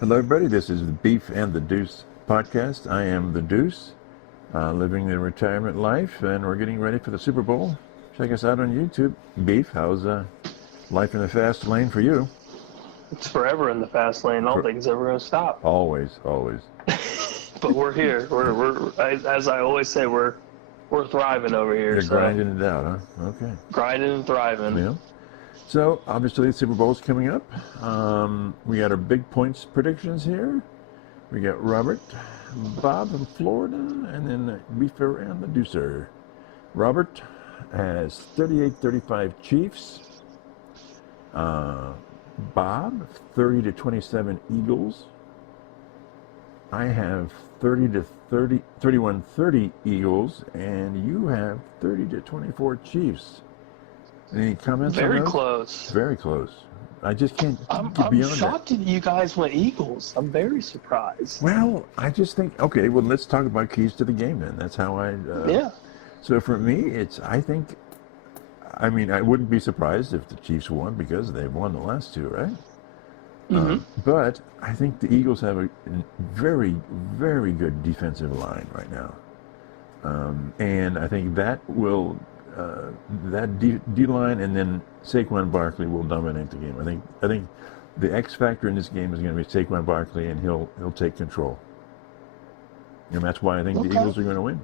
Hello, everybody. This is the Beef and the Deuce podcast. I am the Deuce, living the retirement life, and we're getting ready for the Super Bowl. Check us out on YouTube. Beef, how's life in the fast lane for you? It's forever in the fast lane. I don't think it's ever going to stop. Always, always. But we're here. We're as I always say, we're thriving over here. You're grinding it out, huh? Okay. Grinding and thriving. Yeah. So, obviously, the Super Bowl's coming up. We got our big points predictions here. We got Robert, Bob from Florida, and then Beefer and the Deucer. Robert has 38-35 Chiefs. Bob, 30-27 Eagles. I have 31-30 Eagles, and you have 30-24 Chiefs. Any comments on those? Very close. Very close. I just can't get beyond that. I'm shocked that you guys went Eagles. I'm very surprised. Well, I just think, okay, well, let's talk about keys to the game then. That's how I... yeah. So for me, I wouldn't be surprised if the Chiefs won because they've won the last two, right? Mm-hmm. But I think the Eagles have a very, very good defensive line right now. And I think that will... that D-line and then Saquon Barkley will dominate the game. I think the X factor in this game is going to be Saquon Barkley, and he'll take control. And that's why I think the Eagles are going to win.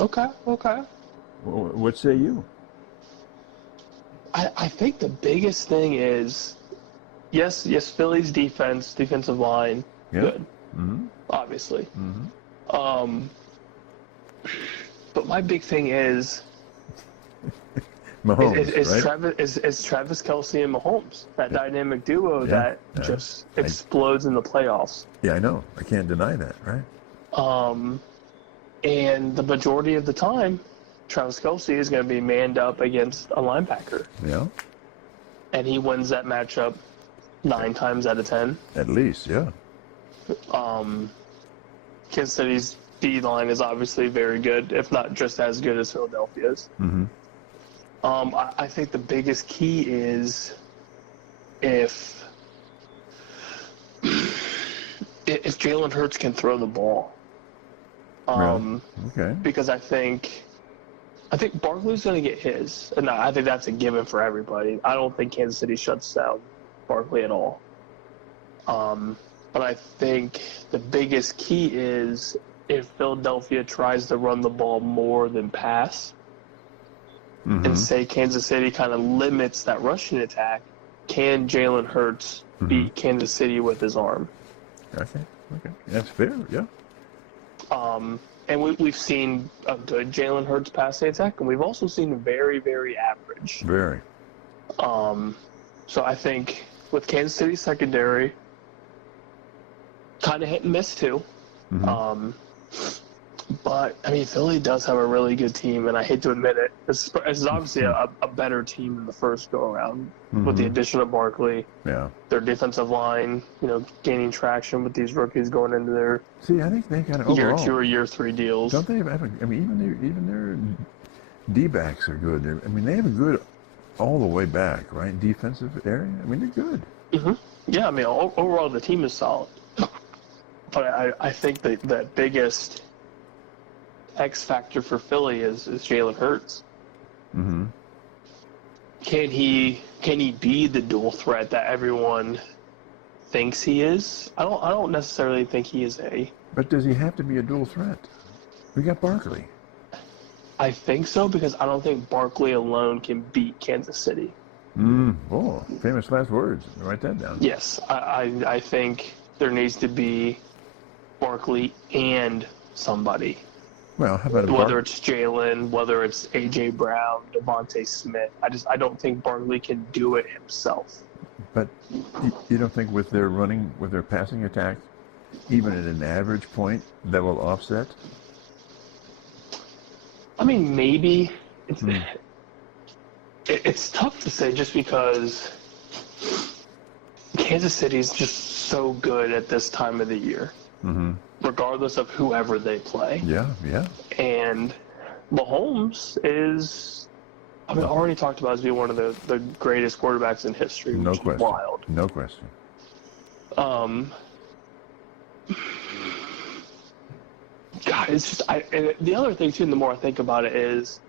Okay. What say you? I think the biggest thing is, yes, Philly's defensive line, good, obviously. Mm-hmm. But my big thing is Mahomes, right? is Travis Kelce and Mahomes, that dynamic duo that just explodes in the playoffs. Yeah, I know. I can't deny that, right? And the majority of the time, Travis Kelce is going to be manned up against a linebacker. Yeah. And he wins that matchup 9 times out of 10. At least, yeah. Kansas City's D-line is obviously very good, if not just as good as Philadelphia's. Mm-hmm. I think the biggest key is if Jalen Hurts can throw the ball. Because I think Barkley's going to get his, and I think that's a given for everybody. I don't think Kansas City shuts down Barkley at all. But I think the biggest key is if Philadelphia tries to run the ball more than pass, and say Kansas City kind of limits that rushing attack, can Jalen Hurts beat Kansas City with his arm? Okay. That's fair, yeah. And we've seen a good Jalen Hurts passing attack, and we've also seen very, very average. Very. So I think with Kansas City secondary, kind of hit and miss too. But, I mean, Philly does have a really good team, and I hate to admit it. This is obviously a better team than the first go-around with the addition of Barkley. Yeah. Their defensive line, gaining traction with these rookies going into their I think they got overall, year 2 or year 3 deals. Don't they have even their D-backs are good. They have a good all the way back, right? Defensive area. They're good. Yeah, overall the team is solid. But I think the biggest X factor for Philly is Jalen Hurts. Can he be the dual threat that everyone thinks he is? I don't necessarily think he is a. But does he have to be a dual threat? We got Barkley. I think so, because I don't think Barkley alone can beat Kansas City. Oh, famous last words. Write that down. Yes, I think there needs to be Barkley and somebody. Well, how about whether it's Jalen, whether it's A.J. Brown, Devontae Smith. I don't think Barkley can do it himself. But you don't think with their passing attack, even at an average point, that will offset? Maybe. It's tough to say just because Kansas City is just so good at this time of the year. Regardless of whoever they play. Yeah. And Mahomes is, already talked about as being one of the greatest quarterbacks in history, which is wild. No question. God, it's just and the other thing too. The more I think about it is,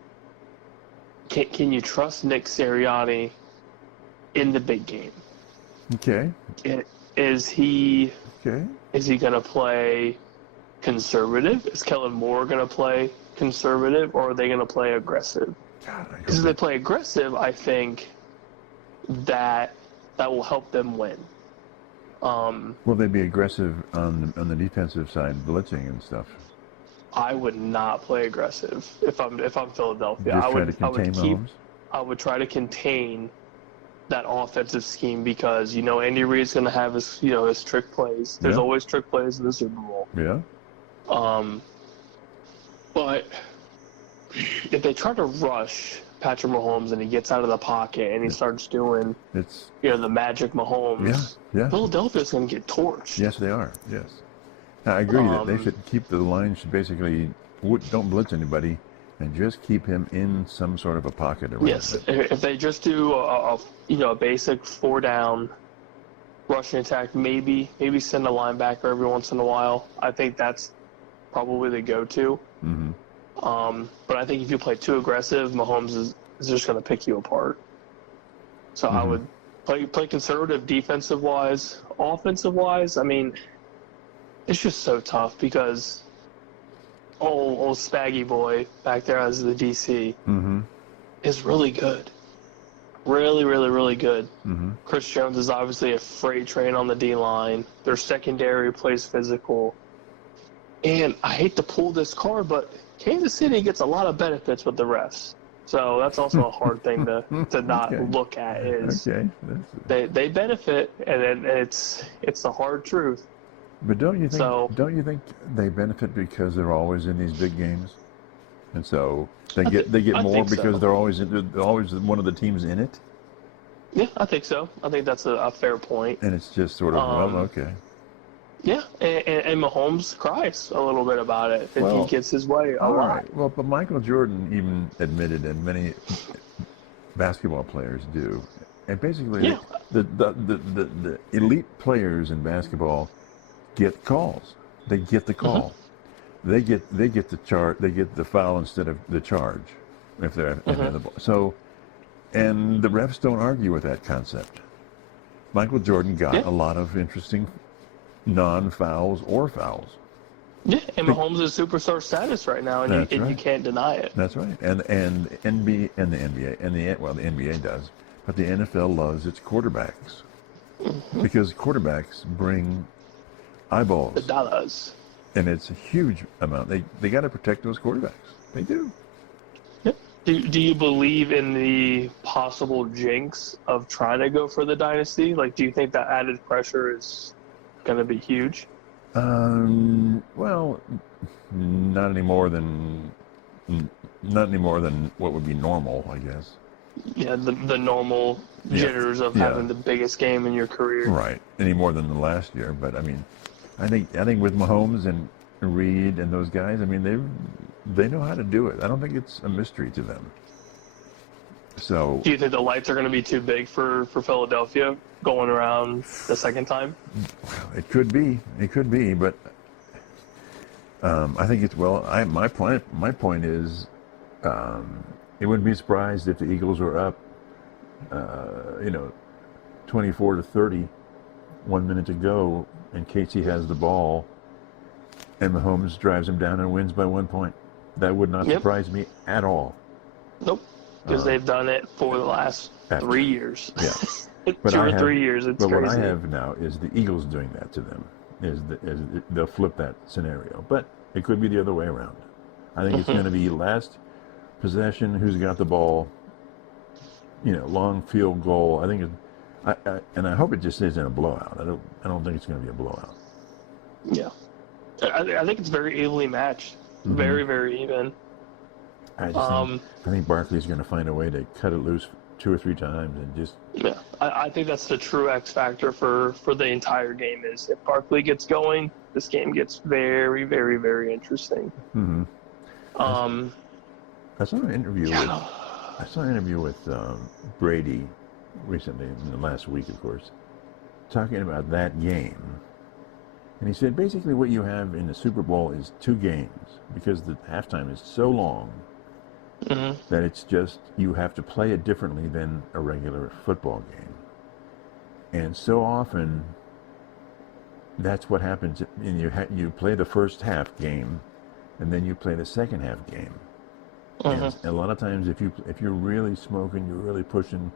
can you trust Nick Sirianni in the big game? Okay. Is he Okay. gonna play conservative? Is Kellen Moore gonna play conservative, or are they gonna play aggressive? Because if they play aggressive, I think that will help them win. Will they be aggressive on the defensive side, blitzing and stuff? I would not play aggressive if I'm Philadelphia. Just I try would to contain Mahomes? I would try to contain that offensive scheme because Andy Reid's going to have his trick plays. There's always trick plays in the Super Bowl. Yeah. But if they try to rush Patrick Mahomes and he gets out of the pocket and he starts doing the magic Mahomes, Philadelphia's going to get torched. Yes, they are. Yes. Now, I agree that they should keep the line. Should basically don't blitz anybody and just keep him in some sort of a pocket around. Yes, if they just do a basic 4-down rushing attack, maybe send a linebacker every once in a while. I think that's probably the go-to. Mm-hmm. But I think if you play too aggressive, Mahomes is just going to pick you apart. So I would play conservative defensive-wise. Offensive-wise, I mean, it's just so tough because old Spaggy boy back there as the DC is really good. Really, really, really good. Mm-hmm. Chris Jones is obviously a freight train on the D-line. Their secondary plays physical. And I hate to pull this card, but Kansas City gets a lot of benefits with the refs. So that's also a hard thing to not look at is they benefit, and it's the hard truth. But don't you think they benefit because they're always in these big games, and so they get more because they're always one of the teams in it? Yeah, I think so. I think that's a fair point. And it's just sort of okay. Yeah, and Mahomes cries a little bit about it if he gets his way a lot. Right. Well, but Michael Jordan even admitted, and many basketball players do, and basically the elite players in basketball get calls. They get the call. They get the charge. They get the foul instead of the charge if they're in the ball. So, and the refs don't argue with that concept. Michael Jordan got a lot of interesting non-fouls or fouls. Yeah, and Mahomes is superstar status right now, and you can't deny it. That's right. And NBA and the NBA and the NBA does, but the NFL loves its quarterbacks because quarterbacks bring eyeballs. The dollars. And it's a huge amount. They got to protect those quarterbacks. They do. Yeah. Do you believe in the possible jinx of trying to go for the dynasty? Like, do you think that added pressure is going to be huge? Well, not any more than what would be normal, I guess. Yeah, the normal jitters of having the biggest game in your career. Right. Any more than the last year, but I mean, I think with Mahomes and Reid and those guys, I mean, they know how to do it. I don't think it's a mystery to them. So, do you think the lights are going to be too big for Philadelphia going around the second time? Well, it could be, but I think it's my point is, it wouldn't be surprised if the Eagles were up, 24-30, 1 minute to go, and Casey has the ball, and Mahomes drives him down and wins by 1 point. That would not surprise me at all. Nope. Because they've done it for the last 3 years. Yeah. 2 or 3 years. It's but crazy. What I have now is the Eagles doing that to them. They'll flip that scenario. But it could be the other way around. I think it's going to be last possession, who's got the ball, long field goal. I think and I hope it just isn't a blowout. I don't think it's going to be a blowout. Yeah. I think it's very evenly matched. Very, very even. I think Barkley's going to find a way to cut it loose 2 or 3 times and just. Yeah, I think that's the true X factor for the entire game. Is if Barkley gets going, this game gets very, very, very interesting. Mm-hmm. I saw an interview with Brady recently, in the last week, of course, talking about that game. And he said basically what you have in the Super Bowl is 2 games because the halftime is so long that it's just you have to play it differently than a regular football game. And so often that's what happens. And you play the first half game and then you play the second half game. And a lot of times if you're really smoking, you're really pushing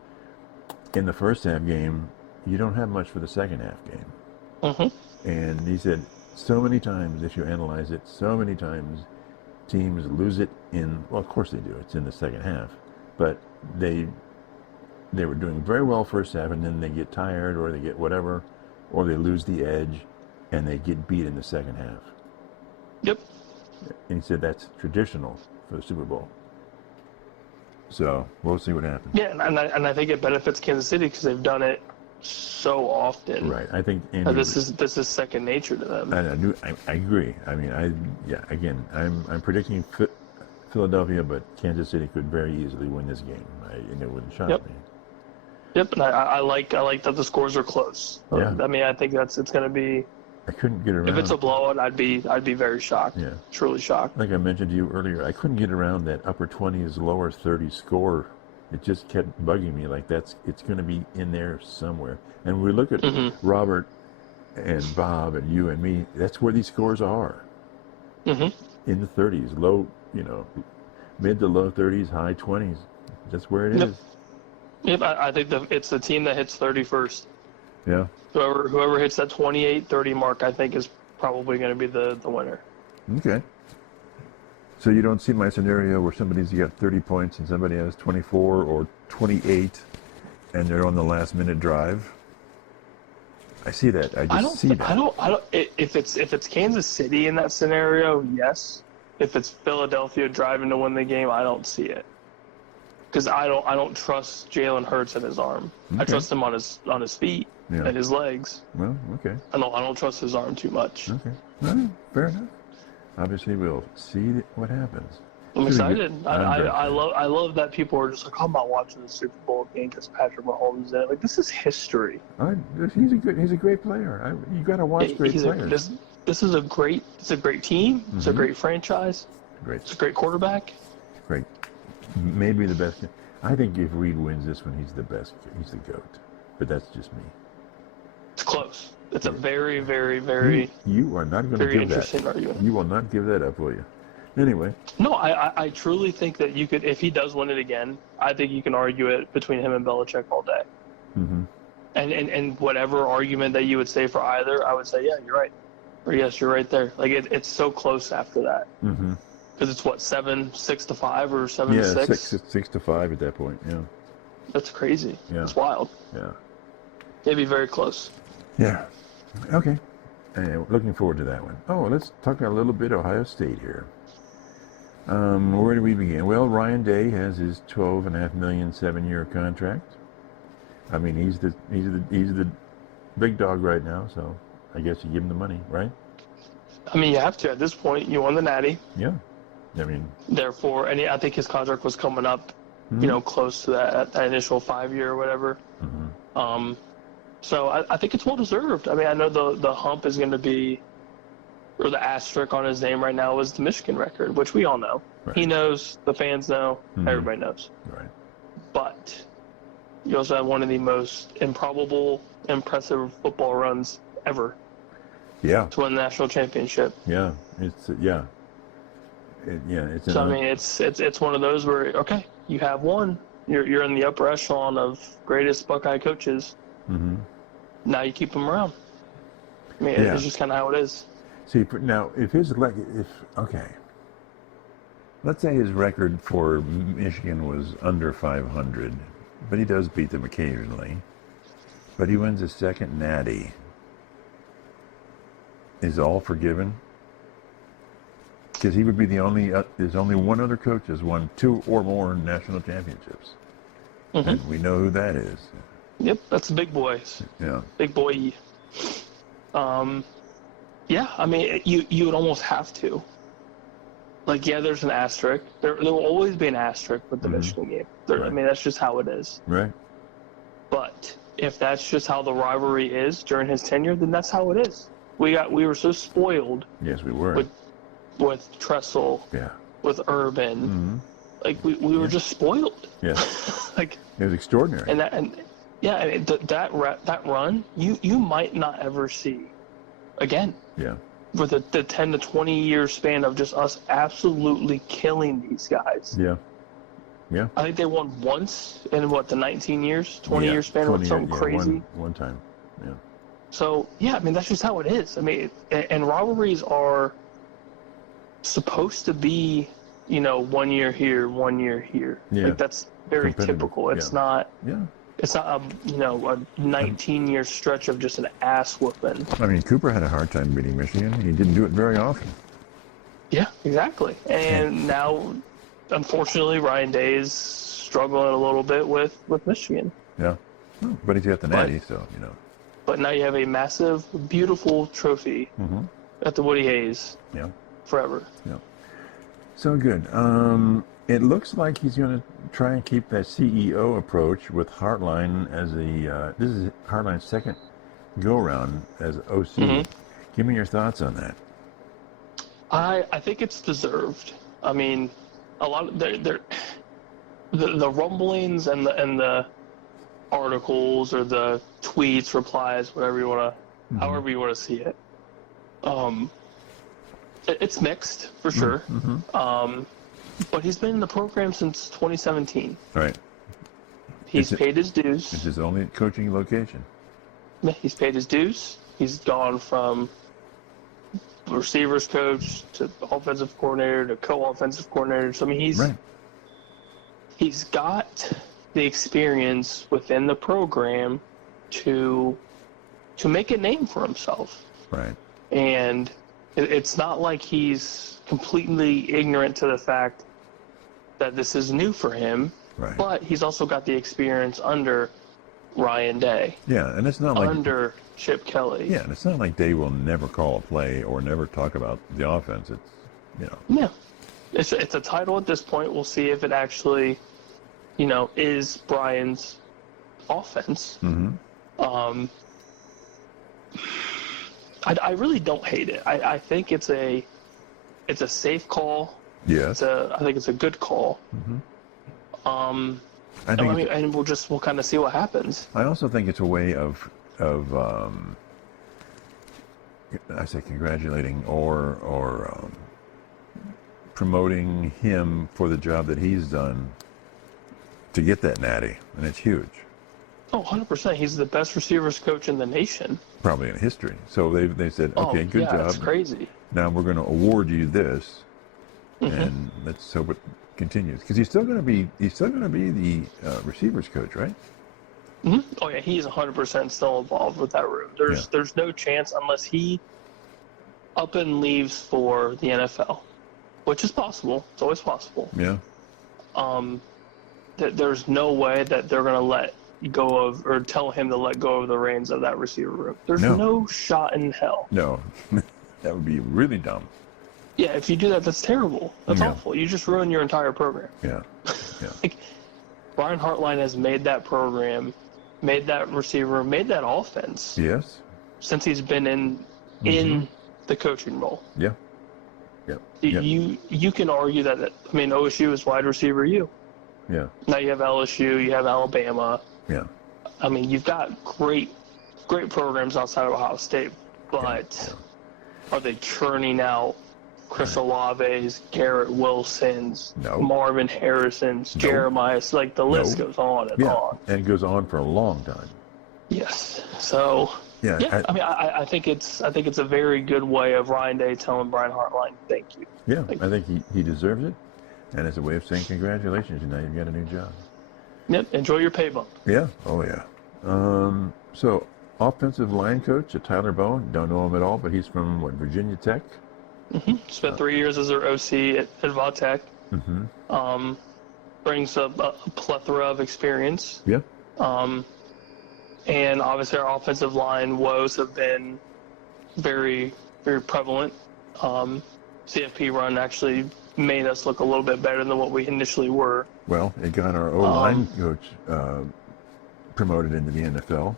in the first half game, you don't have much for the second half game. And he said, so many times, if you analyze it, so many times teams lose it well, of course they do. It's in the second half. But they were doing very well first half, and then they get tired, or they get whatever, or they lose the edge, and they get beat in the second half. Yep. And he said that's traditional for the Super Bowl. So we'll see what happens. Yeah, and I think it benefits Kansas City because they've done it so often. Right. I think this is second nature to them. I agree. I mean, again, I'm predicting Philadelphia, but Kansas City could very easily win this game. And it wouldn't shock me. Yep, and I like that the scores are close. Yeah. I mean, I think it's going to be. I couldn't get around. If it's a blowout, I'd be very shocked. Yeah. Truly shocked. Like I mentioned to you earlier, I couldn't get around that upper 20s, lower 30s score. It just kept bugging me. Like it's going to be in there somewhere. And we look at Robert and Bob and you and me. That's where these scores are. In the 30s, low, mid to low 30s, high 20s. That's where it is. Yep, I think it's the team that hits 30 first. Yeah. Whoever hits that 28-30 mark, I think, is probably going to be the winner. Okay. So you don't see my scenario where somebody's got 30 points and somebody has 24 or 28 and they're on the last minute drive? I see that. I see that. I don't. If it's Kansas City in that scenario, yes. If it's Philadelphia driving to win the game, I don't see it. Because I don't trust Jalen Hurts and his arm. Okay. I trust him on his feet and his legs. Well, okay. I don't trust his arm too much. Okay. Well, fair enough. Obviously, we'll see what happens. I'm excited. I love that people are just like, I'm not watching the Super Bowl game because Patrick Mahomes is in it. Like, this is history. He's a great player. You got to watch great players. This is a great team. It's a great franchise. Great. It's a great quarterback. Great. Maybe the best. I think if Reed wins this one, he's the best. He's the GOAT. But that's just me. It's close. It's a very, very, very. You are not going to give interesting that. Argument. You will not give that up, will you? Anyway. No, I truly think that you could, if he does win it again, I think you can argue it between him and Belichick all day. And whatever argument that you would say for either, I would say, yeah, you're right. Or yes, you're right there. Like it's so close after that. Because it's what, 6-5 or 7-6? Yeah, 6-5 at that point. Yeah. That's crazy. Yeah. It's wild. Yeah. It'd be very close. Yeah. Okay. Looking forward to that one. Oh, let's talk a little bit Ohio State here. Where do we begin? Well, Ryan Day has his $12.5 million 7-year contract. I mean, he's the big dog right now, so I guess you give him the money, right? I mean, you have to at this point. You won the Natty. Yeah. I mean, therefore, and I think his contract was coming up, close to that initial 5-year or whatever. So I think it's well deserved. I mean, I know the hump is going to be, or the asterisk on his name right now is the Michigan record, which we all know. Right. He knows, the fans know, everybody knows. Right. But you also have one of the most impressive football runs ever. Yeah. To win the national championship. Yeah. It's so I mean, it's one of those where, okay, you have one. You're in the upper echelon of greatest Buckeye coaches. Now you keep them around. I mean, it's just kind of how it is. See, now, let's say his record for Michigan was under 500, but he does beat them occasionally. But he wins his second Natty. Is all forgiven? Because he would be the only. There's only one other coach has won 2 or more national championships, and we know who that is. Yep, that's the big boys. Yeah, big boy. Yeah, I mean, you would almost have to. Like, yeah, there's an asterisk. There will always be an asterisk with the Michigan game. I mean, that's just how it is. Right. But if that's just how the rivalry is during his tenure, then that's how it is. We were so spoiled. Yes, we were. With Tressel. Yeah. With Urban. Mm-hmm. Like we were just spoiled. Yeah. Like it was extraordinary. That run you might not ever see again. Yeah. For the 10 to 20 year span of just us absolutely killing these guys. Yeah. Yeah. I think they won once in the 19 years, 20 year span or something crazy. One time. Yeah. So, yeah, I mean, that's just how it is. I mean, and rivalries are supposed to be, 1 year here, 1 year here. Yeah. Like, that's very typical. It's not. Yeah. It's not a 19-year stretch of just an ass whooping. I mean, Cooper had a hard time beating Michigan. He didn't do it very often. Yeah, exactly. And now, unfortunately, Ryan Day is struggling a little bit with Michigan. Yeah. But he's got the natty, so. But now you have a massive, beautiful trophy at the Woody Hayes. Yeah. Forever. Yeah. So good. It looks like he's going to try and keep that CEO approach with Hartline as this is Hartline's second go-around as OC. Mm-hmm. Give me your thoughts on that. I think it's deserved. I mean, a lot of the rumblings and the articles or the tweets, replies, whatever you want to, however you want to see it. It's mixed for sure. Mm-hmm. But he's been in the program since 2017. Right. He's paid his dues. It's his only coaching location. Yeah, he's paid his dues. He's gone from receivers coach to offensive coordinator to co-offensive coordinator. So I mean, he's got the experience within the program to make a name for himself. Right. And it's not like he's completely ignorant to the fact that this is new for him. Right. But he's also got the experience under Ryan Day. Yeah, and it's not like under Chip Kelly. Yeah, and it's not like Day will never call a play or never talk about the offense. It's Yeah, it's a title at this point. We'll see if it actually, is Brian's offense. Mm-hmm. I really don't hate it. I think it's a safe call. Yes. I think it's a good call. Mm-hmm. And we'll kind of see what happens. I also think it's a way of I say congratulating or promoting him for the job that he's done to get that natty, and it's huge. Oh, 100%. He's the best receivers coach in the nation. Probably in history. So they said, okay, good job. That's crazy. Now we're going to award you this, and let's hope it continues. Because he's still going to be the receivers coach, right? Mm-hmm. Oh yeah, he's 100% still involved with that room. There's no chance unless he up and leaves for the NFL, which is possible. It's always possible. Yeah. That there's no way that they're going to let go of or tell him to let go of the reins of that receiver room. There's no shot in hell. No, that would be really dumb. Yeah, if you do that, that's terrible. That's awful. You just ruin your entire program. Yeah. Like, Brian Hartline has made that program, made that receiver, made that offense. Yes. Since he's been in the coaching role. Yeah. You can argue that OSU is wide receiver U. Yeah. Now you have LSU, you have Alabama. Yeah. I mean, you've got great programs outside of Ohio State, but are they churning out Chris Olave's, Garrett Wilson's, Marvin Harrison's, Jeremiah's? Like the list goes on and on. And it goes on for a long time. Yes. So I think it's a very good way of Ryan Day telling Brian Hartline, thank you. Yeah, I think he deserves it, and it's a way of saying congratulations. Now you've got a new job. Yep. Enjoy your pay bump. Yeah. Oh yeah. So offensive line coach Tyler Bowen. Don't know him at all, but he's from Virginia Tech. Mm-hmm. Spent 3 years as their OC at Va-Tech. Mm-hmm. Brings a plethora of experience. Yeah. And obviously our offensive line woes have been very, very prevalent. CFP run actually made us look a little bit better than what we initially were. Well, it got our O-line coach promoted into the NFL.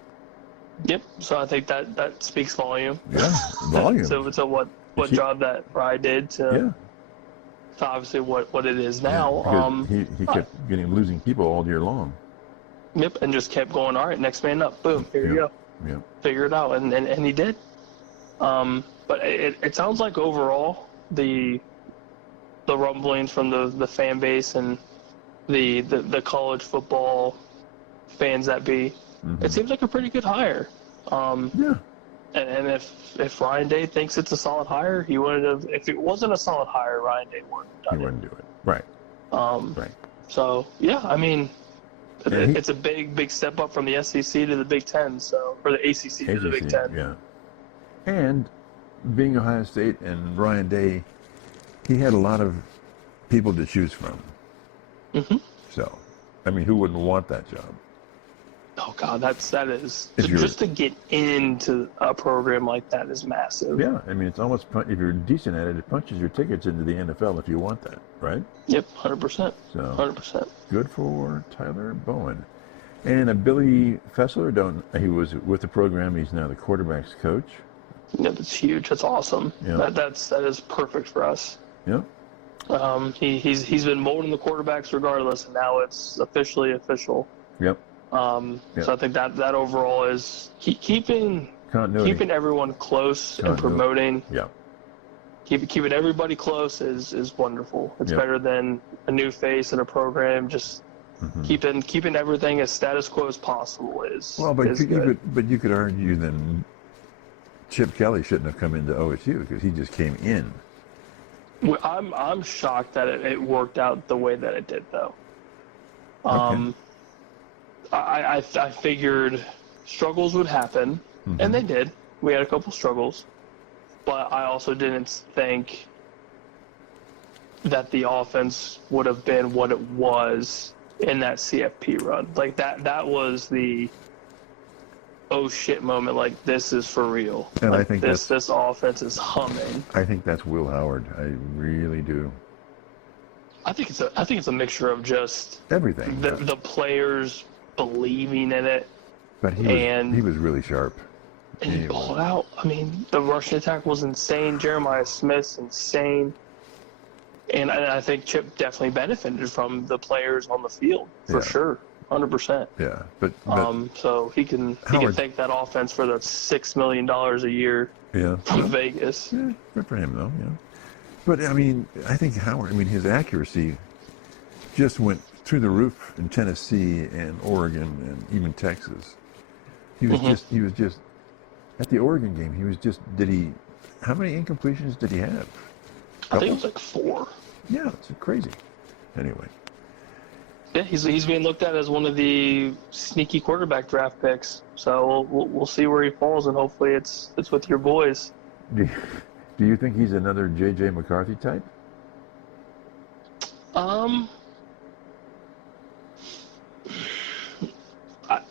Yep. So I think that speaks volume. Yeah, volume. So what job that Rye did to obviously what it is now. Yeah, he kept losing people all year long. Yep, and just kept going. All right, next man up. Boom. Here you go. Yeah. Figure it out, and he did. But it sounds like overall the rumblings from the fan base and the college football fans that be, it seems like a pretty good hire. Yeah. And if Ryan Day thinks it's a solid hire, he wouldn't have. If it wasn't a solid hire, Ryan Day wouldn't have done it. He wouldn't do it. Right. Right. So yeah, I mean, it's a big step up from the SEC to the Big Ten, or the ACC to the Big Ten. Yeah. And being Ohio State and Ryan Day, he had a lot of people to choose from. Mm-hmm. So, I mean, who wouldn't want that job? Oh God, that is just to get into a program like that is massive. Yeah, I mean, it's almost, if you're decent at it, it punches your tickets into the NFL if you want that, right? Yep, 100%. So 100%. Good for Tyler Bowen. And Billy Fessler, he was with the program. He's now the quarterback's coach. Yeah, that's huge. That's awesome. Yeah. That is perfect for us. Yeah. He's been molding the quarterbacks regardless, and now it's officially official. Yep. So I think that overall is keeping everyone close and promoting. Yeah. Keeping everybody close is wonderful. It's better than a new face in a program. Just keeping everything as status quo as possible is. Well, but you could argue then Chip Kelly shouldn't have come into OSU because he just came in. Well, I'm shocked that it worked out the way that it did, though. Okay. I figured struggles would happen, and they did. We had a couple struggles, but I also didn't think that the offense would have been what it was in that CFP run. Like that was the oh shit moment. Like, this is for real. And like, I think this offense is humming. I think that's Will Howard. I really do. I think it's a mixture of just everything. The players believing in it. But he was really sharp. And he pulled out. I mean, the rushing attack was insane. Jeremiah Smith's insane. And I think Chip definitely benefited from the players on the field for sure, 100%. Yeah, but so he can thank that offense for the $6 million a year from Vegas. Yeah, good for him though. Yeah, but I mean, I think Howard. I mean, his accuracy just went through the roof in Tennessee and Oregon and even Texas. He was just at the Oregon game. He was just. How many incompletions did he have? I think it was like 4. Yeah, it's crazy. Anyway. Yeah, he's being looked at as one of the sneaky quarterback draft picks. So we'll see where he falls, and hopefully it's with your boys. Do you think he's another J.J. McCarthy type?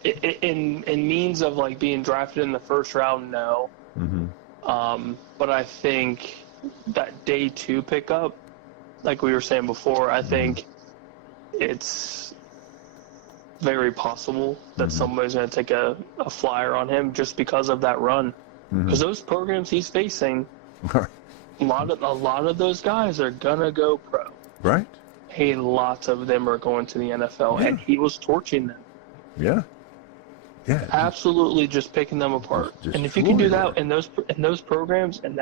In means of like being drafted in the first round, no. But I think that day 2 pickup, like we were saying before, I think it's very possible that somebody's going to take a flyer on him just because of that run. Because those programs he's facing, a lot of those guys are gonna go pro. Right. A lot of them are going to the NFL, and he was torching them. Yeah. Yeah. Absolutely, just picking them apart. And if you can do that in those programs and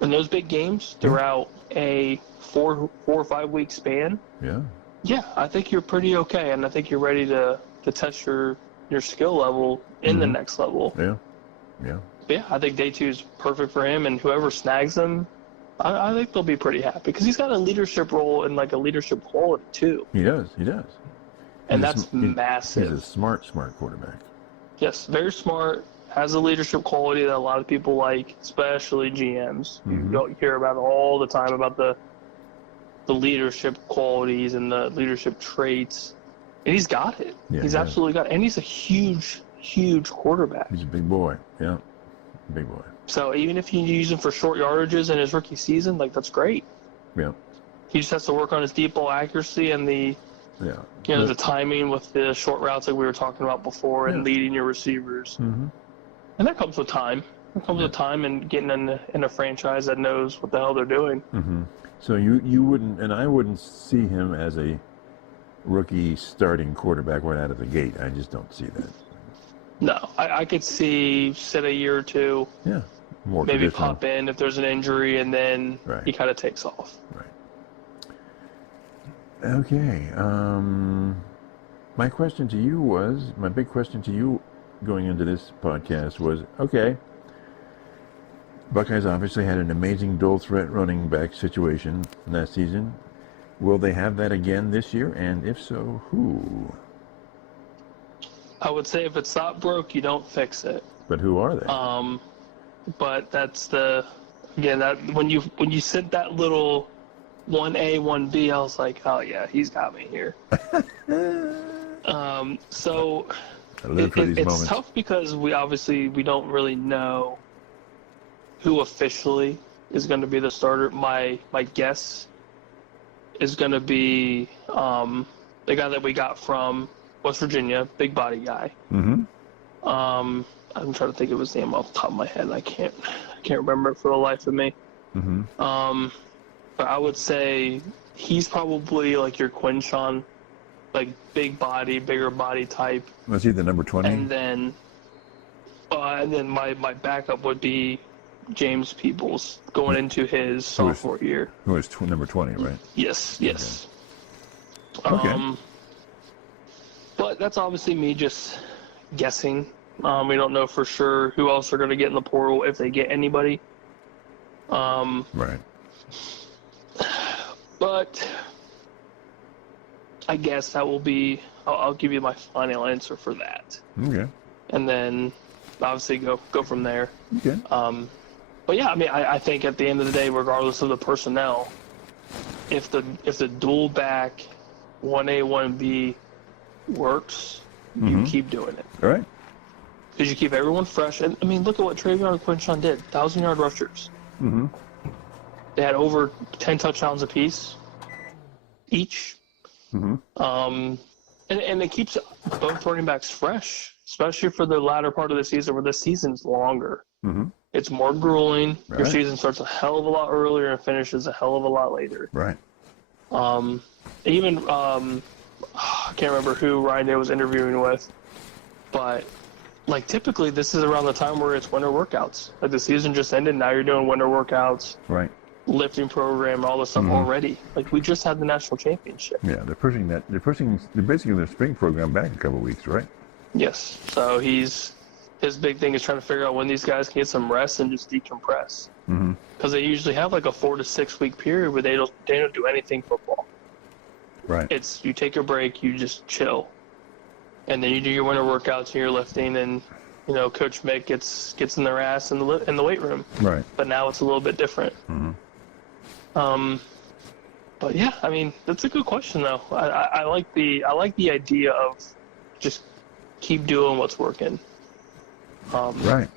those big games throughout a 4 or 5 week span, I think you're pretty okay, and I think you're ready to test your skill level in the next level. Yeah. But yeah, I think day 2 is perfect for him, and whoever snags him, I think they'll be pretty happy because he's got a leadership role and like a leadership quality too. He does. And that's massive. He's a smart quarterback. Yes, very smart. Has a leadership quality that a lot of people like, especially GMs. You hear about it all the time about the leadership qualities and the leadership traits, and he's got it. He's absolutely got it. And he's a huge quarterback. He's a big boy. Yeah, big boy. So even if you use him for short yardages in his rookie season, like, that's great. Yeah. He just has to work on his deep ball accuracy and the Yeah. You know, the timing with the short routes like we were talking about before and leading your receivers. Mm-hmm. And that comes with time. It comes with time and getting in a franchise that knows what the hell they're doing. Mm-hmm. So you wouldn't, and I wouldn't see him as a rookie starting quarterback right out of the gate. I just don't see that. No, I could see sit a year or two. Yeah. More maybe traditional. pop in if there's an injury, and then he kind of takes off. Right. Okay. My question to you was, my big question to you going into this podcast was, okay, Buckeyes obviously had an amazing dual threat running back situation last season. Will they have that again this year? And if so, who? I would say if it's not broke, you don't fix it. But who are they? But that's that when you sent that little 1A, 1B, I was like, oh yeah, he's got me here. So it's tough because we don't really know who officially is going to be the starter. My guess is going to be the guy that we got from West Virginia, big body guy. Mm-hmm. I'm trying to think of his name off the top of my head. I can't remember it for the life of me. Mm-hmm. But I would say he's probably like your Quinshawn, like bigger body type. Was he the number 20? And then my backup would be James Peebles going into his sophomore year. Who was number 20, right? Yes. Okay. But that's obviously me just guessing. We don't know for sure who else are going to get in the portal if they get anybody. Right. But I guess that will be. I'll give you my final answer for that. Okay. And then obviously go from there. Okay. But yeah, I mean, I think at the end of the day, regardless of the personnel, if the dual back 1A 1B works, you keep doing it. All right. Because you keep everyone fresh. And I mean, look at what Travion and Quinshawn did. 1,000-yard rushers. Mm-hmm. They had over 10 touchdowns apiece, each. Mm-hmm. And it keeps both running backs fresh, especially for the latter part of the season where the season's longer. Mm-hmm. It's more grueling. Right. Your season starts a hell of a lot earlier and finishes a hell of a lot later. Right. Even I can't remember who Ryan Day was interviewing with, but like typically this is around the time where it's winter workouts. Like the season just ended, now you're doing winter workouts. Right. Lifting program, all this stuff already. Like we just had the national championship. Yeah, they're basically their spring program back a couple of weeks, right? Yes. So his big thing is trying to figure out when these guys can get some rest and just decompress. Because they usually have like a 4 to 6 week period where they don't do anything football. Right. It's you take a break, you just chill, and then you do your winter workouts and your lifting, and you know Coach Mick gets in their ass in the weight room. Right. But now it's a little bit different. But yeah, I mean that's a good question though. I like the idea of just keep doing what's working. Right.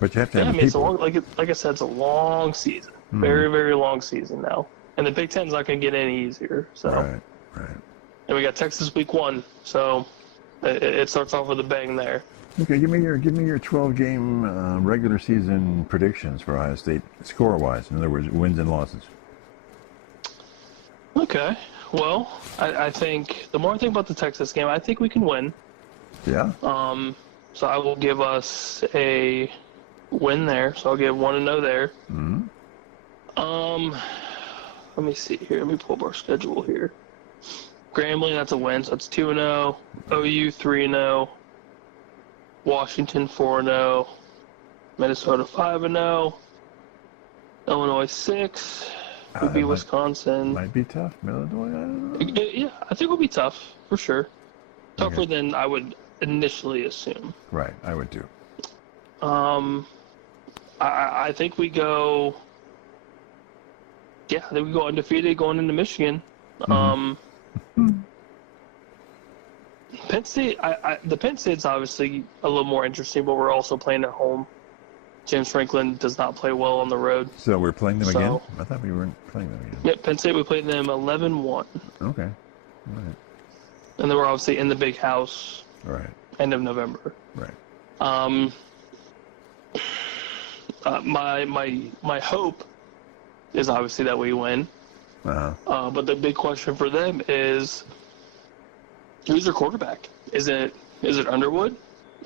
But you have to have I mean, people. it's a long, like I said, it's a long season, very very long season now, and the Big Ten's not going to get any easier. So. Right. And we got Texas week 1, so it starts off with a bang there. Okay, give me your 12-game regular season predictions for Ohio State score-wise. In other words, wins and losses. Okay. Well, I think the more I think about the Texas game, I think we can win. Yeah. So I will give us a win there. So I'll give 1-0 there. Let me see here. Let me pull up our schedule here. Grambling, that's a win. So it's 2-0. OU 3-0. Washington 4-0. Minnesota 5-0. Illinois 6. Would be Wisconsin. Might be tough. Illinois, I don't know. Yeah, I think it'll be tough for sure. Tougher than I would initially assume. Right, I would too. I think we go. Yeah, I think we go undefeated going into Michigan. Penn State. The Penn State's obviously a little more interesting, but we're also playing at home. James Franklin does not play well on the road. So we're playing them again? I thought we weren't playing them again. Yeah, Penn State, we played them 11-1. Okay. Right. And then we're obviously in the big house. Right. End of November. Right. My hope is obviously that we win. But the big question for them is, who's their quarterback? Is it Underwood,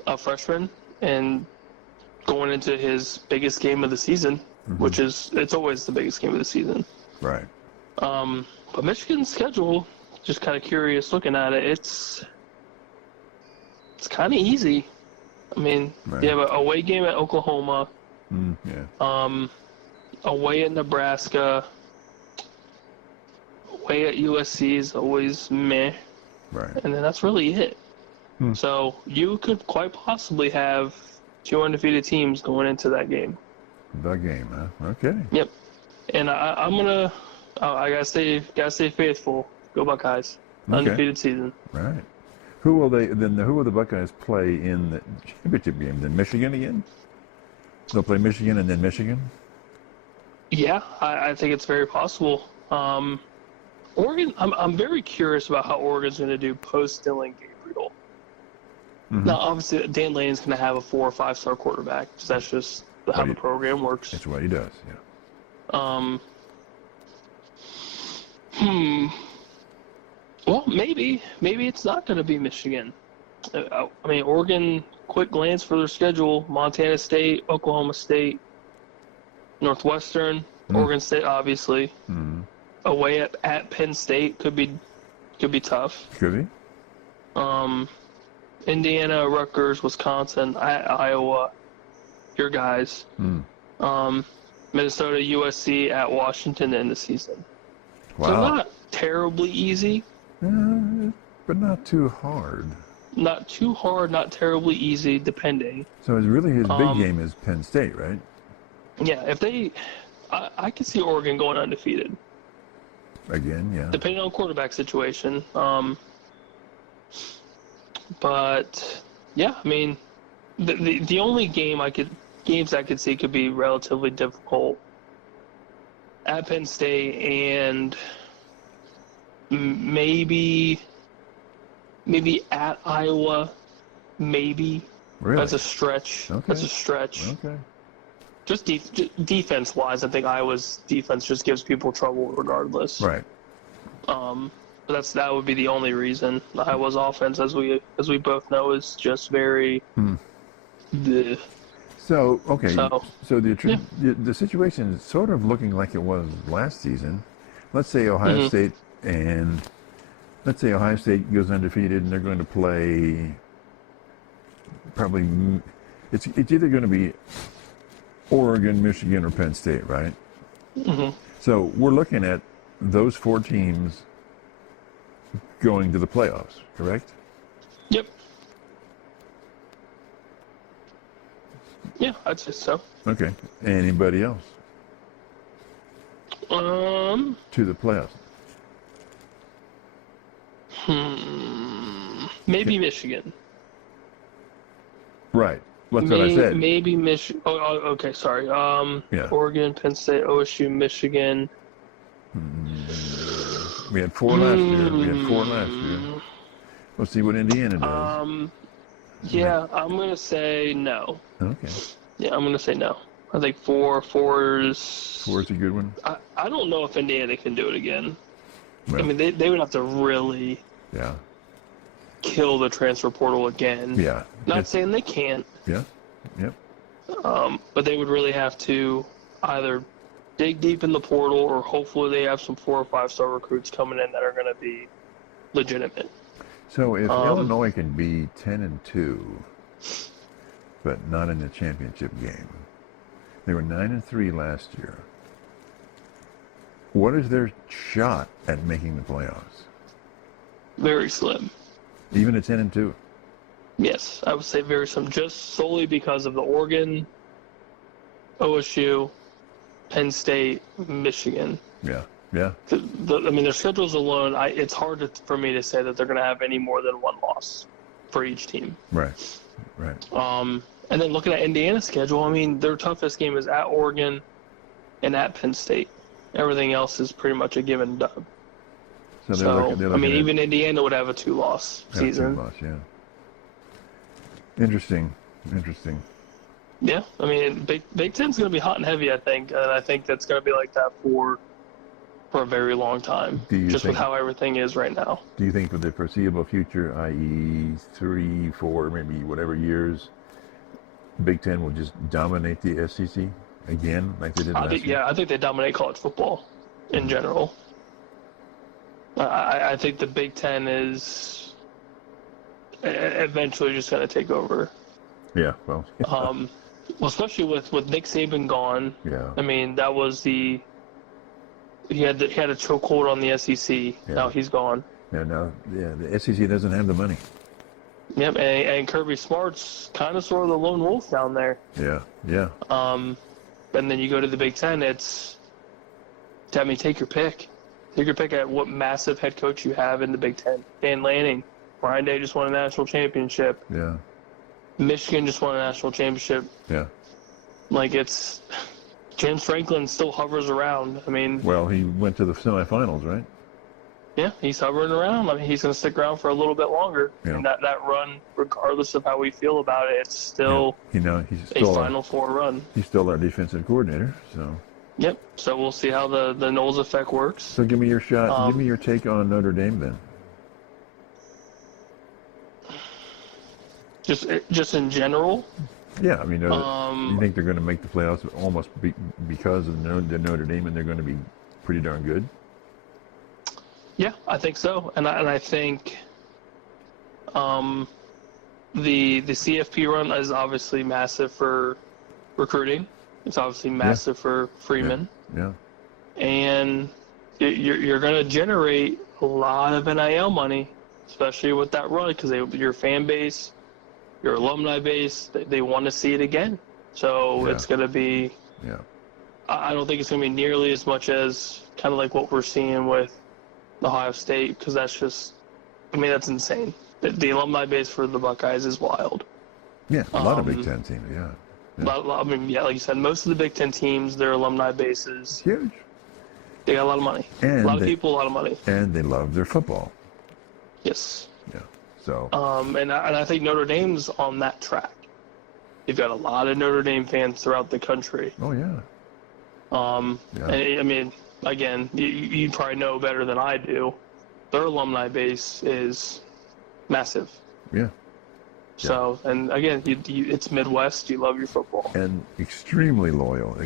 a freshman, and going into his biggest game of the season, which is, it's always the biggest game of the season. Right. But Michigan's schedule, just kind of curious looking at it, it's kind of easy. I mean, you have an away game at Oklahoma, away at Nebraska, away at USC is always meh, and then that's really it. So you could quite possibly have 2 undefeated teams going into that game. The game, huh? Okay. Yep. And I'm gonna, I gotta stay faithful. Go Buckeyes! Undefeated season. Right. Who will the Buckeyes play in the championship game? Then Michigan again? They'll play Michigan and then Michigan? Yeah, I think it's very possible. Oregon, I'm very curious about how Oregon's going to do post Dylan Gabriel. Now, obviously, Dan Lane's going to have a 4 or 5 star quarterback. That's just how the program works. That's what he does, yeah. Well, maybe it's not going to be Michigan. I mean, Oregon, quick glance for their schedule: Montana State, Oklahoma State, Northwestern, Oregon State, obviously. Away at Penn State could be tough. Could be. Indiana, Rutgers, Wisconsin, Iowa, your guys. Minnesota, USC, at Washington to end the season. Wow. So not terribly easy. But not too hard. Not too hard, not terribly easy, depending. So it's really his big game is Penn State, right? Yeah, if they... I could see Oregon going undefeated. Again, yeah. Depending on quarterback situation. But, yeah, I mean, the only games I could see could be relatively difficult at Penn State and maybe at Iowa, maybe. Really? That's a stretch. Okay. That's a stretch. Okay. Just defense-wise, I think Iowa's defense just gives people trouble regardless. Right. But that would be the only reason. Iowa's offense, as we both know, is just very. So okay. So the situation is sort of looking like it was last season. Let's say Ohio State goes undefeated, and they're going to play. Probably, it's either going to be Oregon, Michigan, or Penn State, right? So we're looking at those 4 teams going to the playoffs, correct? Yep. Yeah, I'd say so. Okay. Anybody else? To the playoffs. Maybe Michigan. Right. That's what I said. Maybe Michigan. Oh, okay. Sorry. Oregon, Penn State, OSU, Michigan. We had 4 last year. We'll see what Indiana does. Yeah, I'm gonna say no. Okay. Yeah, I'm gonna say no. I think 4 is. 4 is a good one. I don't know if Indiana can do it again. Well, I mean, they would have to really. Yeah. Kill the transfer portal again. Yeah. Not saying they can't. Yeah. Yep. But they would really have to either dig deep in the portal, or hopefully they have some 4 or 5 star recruits coming in that are going to be legitimate. So if Illinois can be 10-2, but not in the championship game, they were 9-3 last year. What is their shot at making the playoffs? Very slim. Even at 10-2. Yes, I would say very slim, just solely because of the Oregon, OSU, Penn State, Michigan. Yeah, yeah. I mean, their schedules alone, it's hard for me to say that they're going to have any more than 1 loss for each team. Right, right. And then looking at Indiana's schedule, I mean, their toughest game is at Oregon and at Penn State. Everything else is pretty much a given dub. So they're I mean, looking at even Indiana would have a 2-loss season. 2 loss, yeah. Interesting. Yeah, I mean, Big Ten's going to be hot and heavy, I think, and I think that's going to be like that for a very long time, just with how everything is right now. Do you think for the foreseeable future, i.e. 3, 4, maybe whatever years, Big Ten will just dominate the SEC again, like they did last year? Yeah, I think they dominate college football in general. I think the Big Ten is eventually just going to take over. Yeah, well. Well, especially with Nick Saban gone. Yeah. I mean, that was he had a chokehold on the SEC. Yeah. Now he's gone. Yeah, the SEC doesn't have the money. Yep, and Kirby Smart's kind of sort of the lone wolf down there. Yeah. And then you go to the Big Ten. Take your pick. Take your pick at what massive head coach you have in the Big Ten. Dan Lanning, Ryan Day just won a national championship. Yeah. Michigan just won a national championship. Yeah. Like James Franklin still hovers around. I mean. Well, he went to the semifinals, right? Yeah, he's hovering around. I mean, he's going to stick around for a little bit longer. Yeah. And that run, regardless of how we feel about it, it's still he's still a Final Four run. He's still our defensive coordinator, so. Yep. So we'll see how the Knowles effect works. So give me your shot. Give me your take on Notre Dame then. Just in general. Yeah, I mean, you think they're going to make the playoffs almost because of the Notre Dame, and they're going to be pretty darn good? Yeah, I think so, and I think the CFP run is obviously massive for recruiting. It's obviously massive for Freeman. Yeah. And you're going to generate a lot of NIL money, especially with that run, because your fan base, your alumni base, they want to see it again. So it's going to be. Yeah. I don't think it's going to be nearly as much as kind of like what we're seeing with Ohio State, because that's insane. The alumni base for the Buckeyes is wild. Yeah, a lot of Big Ten teams, yeah. Like you said, most of the Big Ten teams, their alumni bases huge. They got a lot of money. And a lot of people, a lot of money. And they love their football. Yes. Yeah. So. And I think Notre Dame's on that track. You've got a lot of Notre Dame fans throughout the country. Oh yeah. And I mean, again, you probably know better than I do. Their alumni base is massive. Yeah. So, and again, it's Midwest. You love your football. And extremely loyal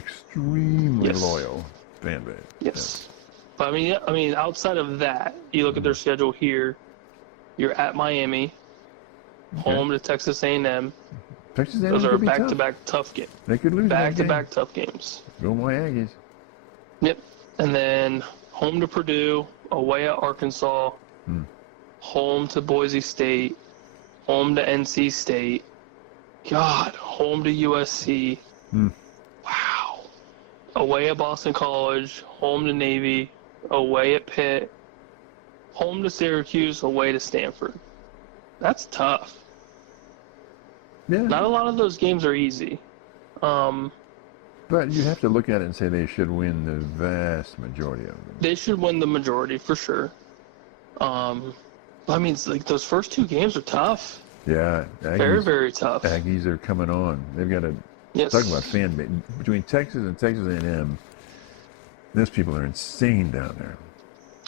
fan base. Yes. Yeah. But I mean, outside of that, you look at their schedule here. You're at Miami, home to Texas A&M. Texas A&M. Those are back-to-back tough games. They could lose back-to-back tough games. Go my Aggies. Yep. And then home to Purdue, away at Arkansas, home to Boise State, home to NC State, home to USC. Wow. Away at Boston College, home to Navy, away at Pitt, home to Syracuse, away to Stanford. That's tough. Yeah. Not a lot of those games are easy. But you have to look at it and say they should win the vast majority of them. They should win the majority for sure. I mean, like those first two games are tough. Yeah, Aggies, very, very tough. Aggies are coming on. They've got to talk about fan base between Texas and Texas A&M. Those people are insane down there.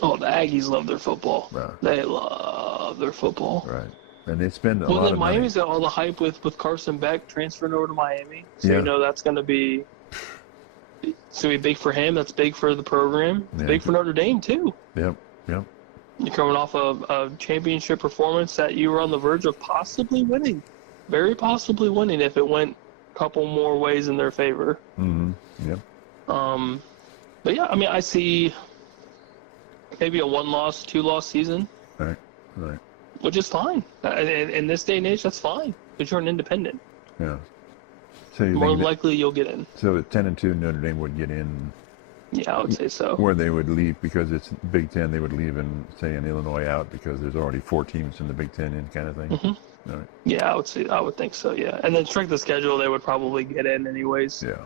Oh, the Aggies love their football. Wow. They love their football. Right, and they spend a lot of money. Miami's got all the hype with Carson Beck transferring over to Miami, so you know that's going to be. It's going to be big for him. That's big for the program. It's big for Notre Dame too. Yep. You're coming off of a championship performance that you were on the verge of possibly winning. Very possibly winning if it went a couple more ways in their favor. Mm-hmm. Yep. But yeah, I mean, I see maybe a 1-loss, 2-loss season. Right. Which is fine. In this day and age, that's fine because you're an independent. Yeah. So more than likely you'll get in. So at 10-2, Notre Dame would get in. Yeah, I would say so. Where they would leave because it's Big Ten, they would leave and say an Illinois out because there's already 4 teams in the Big Ten in kind of thing. Mm-hmm. All right. Yeah, I would think so. Yeah, and then strength of schedule, they would probably get in anyways. Yeah.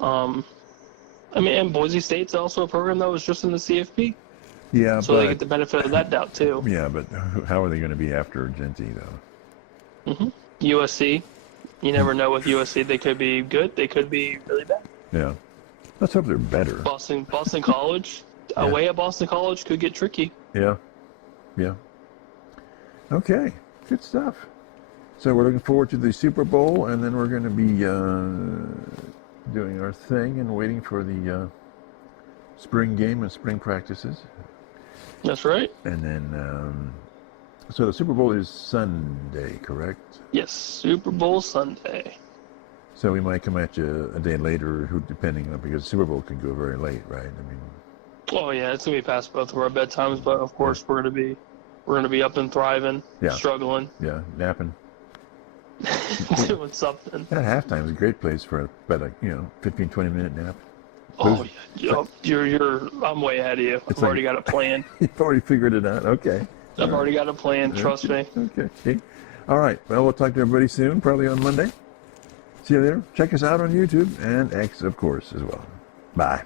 I mean, and Boise State's also a program that was just in the CFP. Yeah, So but they get the benefit of that doubt too. yeah, but how are they going to be after Genty though? USC, you never know with USC. They could be good. They could be really bad. Yeah, let's hope they're better. Boston College, away at Boston College could get tricky. Yeah, yeah. Okay, good stuff. So we're looking forward to the Super Bowl, and then we're going to be doing our thing and waiting for the spring game and spring practices. That's right. And then, so the Super Bowl is Sunday, correct? Yes, Super Bowl Sunday. So we might come at you a day later, depending on, because the Super Bowl can go very late, right? I mean. Oh yeah, it's gonna be past both of our bedtimes, but of course we're gonna be up and thriving, struggling. Yeah, napping. Doing something. At halftime is a great place for about 15, 20-minute nap. Oh yeah, I'm way ahead of you. I've already got it planned. You've already figured it out. Okay. I've already got it planned. Trust me. Okay. All right. Well, we'll talk to everybody soon, probably on Monday. See you later. Check us out on YouTube and X, of course, as well. Bye.